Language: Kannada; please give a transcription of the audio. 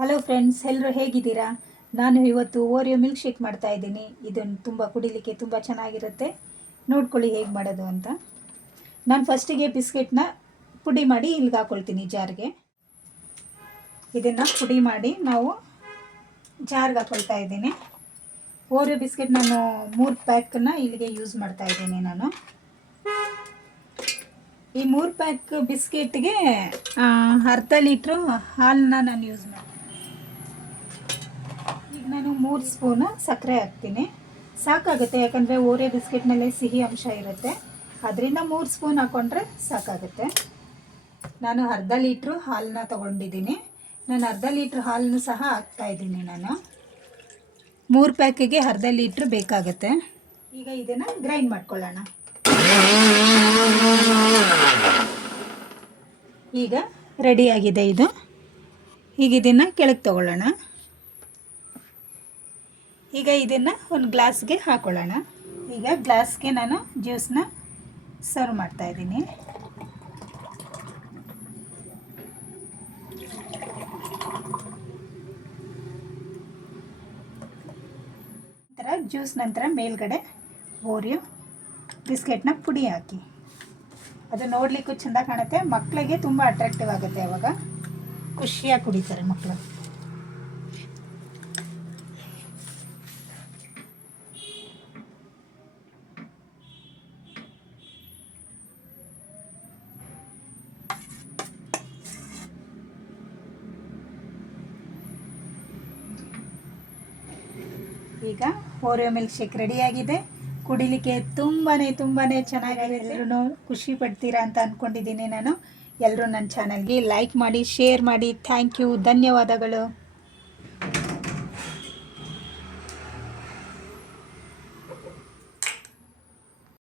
ಹಲೋ ಫ್ರೆಂಡ್ಸ್, ಎಲ್ಲರೂ ಹೇಗಿದ್ದೀರಾ? ನಾನು ಇವತ್ತು ಓರಿಯೋ ಮಿಲ್ಕ್ ಶೇಕ್ ಮಾಡ್ತಾ ಇದ್ದೀನಿ. ಇದನ್ನು ತುಂಬ ಕುಡಿಲಿಕ್ಕೆ ತುಂಬ ಚೆನ್ನಾಗಿರುತ್ತೆ. ನೋಡ್ಕೊಳ್ಳಿ ಹೇಗೆ ಮಾಡೋದು ಅಂತ. ನಾನು ಫಸ್ಟಿಗೆ ಬಿಸ್ಕೆಟ್ನ ಪುಡಿ ಮಾಡಿ ಇಲ್ಲಿಗೆ ಹಾಕ್ಕೊಳ್ತೀನಿ ಜಾರ್ಗೆ. ಇದನ್ನು ಪುಡಿ ಮಾಡಿ ನಾವು ಜಾರ್ಗೆ ಹಾಕ್ಕೊಳ್ತಾ ಇದ್ದೀನಿ. ಓರಿಯೋ ಬಿಸ್ಕೆಟ್ ನಾನು 3 ಪ್ಯಾಕನ್ನು ಇಲ್ಲಿಗೆ ಯೂಸ್ ಮಾಡ್ತಾ ಇದ್ದೀನಿ ನಾನು. ಈ 3 ಪ್ಯಾಕ್ ಬಿಸ್ಕೆಟ್ಗೆ ಅರ್ಧ ಲೀಟ್ರು ಹಾಲನ್ನ ನಾನು ಯೂಸ್ ಮಾಡ್ತೀನಿ. ಈಗ ನಾನು 3 ಸ್ಪೂನು ಸಕ್ಕರೆ ಹಾಕ್ತೀನಿ. ಸಾಕಾಗುತ್ತೆ, ಯಾಕಂದರೆ ಓರಿಯೋ ಬಿಸ್ಕೆಟ್ನಲ್ಲೇ ಸಿಹಿ ಅಂಶ ಇರುತ್ತೆ. ಅದರಿಂದ 3 ಸ್ಪೂನ್ ಹಾಕ್ಕೊಂಡ್ರೆ ಸಾಕಾಗುತ್ತೆ. ನಾನು ಅರ್ಧ ಲೀಟ್ರು ಹಾಲನ್ನ ತೊಗೊಂಡಿದ್ದೀನಿ. ನಾನು ಅರ್ಧ ಲೀಟ್ರ್ ಹಾಲನ್ನು ಸಹ ಹಾಕ್ತಾಯಿದ್ದೀನಿ. ನಾನು 3 ಪ್ಯಾಕಿಗೆ ಅರ್ಧ ಲೀಟ್ರ್ ಬೇಕಾಗುತ್ತೆ. ಈಗ ಇದನ್ನು ಗ್ರೈಂಡ್ ಮಾಡ್ಕೊಳ್ಳೋಣ. ಈಗ ರೆಡಿಯಾಗಿದೆ ಇದು. ಈಗ ಇದನ್ನು ಕೆಳಗೆ ತಗೊಳ್ಳೋಣ. ಈಗ ಇದನ್ನು ಒಂದು ಗ್ಲಾಸ್ಗೆ ಹಾಕೊಳ್ಳೋಣ. ಈಗ ಗ್ಲಾಸ್ಗೆ ನಾನು ಜ್ಯೂಸನ್ನ ಸರ್ವ್ ಮಾಡ್ತಾಯಿದ್ದೀನಿ. ಜ್ಯೂಸ್ ನಂತರ ಮೇಲ್ಗಡೆ ಓರಿಯೋ ಬಿಸ್ಕೆಟ್ನ ಪುಡಿ ಹಾಕಿ. ಅದು ನೋಡಲಿಕ್ಕೂ ಚೆಂದ ಕಾಣುತ್ತೆ, ಮಕ್ಕಳಿಗೆ ತುಂಬ ಅಟ್ರಾಕ್ಟಿವ್ ಆಗುತ್ತೆ. ಅವಾಗ ಖುಷಿಯಾಗಿ ಕುಡಿತಾರೆ ಮಕ್ಕಳು. ಈಗ ಓರಿಯೋ ಮಿಲ್ಕ್ ಶೇಕ್ ರೆಡಿಯಾಗಿದೆ. ಕುಡಿಲಿಕ್ಕೆ ತುಂಬಾ ಚೆನ್ನಾಗಿದೆ. ಎಲ್ಲರೂ ಖುಷಿ ಪಡ್ತೀರಾ ಅಂತ ಅಂದ್ಕೊಂಡಿದ್ದೀನಿ ನಾನು. ಎಲ್ಲರೂ ನನ್ನ ಚಾನಲ್ಗೆ ಲೈಕ್ ಮಾಡಿ, ಶೇರ್ ಮಾಡಿ. ಥ್ಯಾಂಕ್ ಯು, ಧನ್ಯವಾದಗಳು.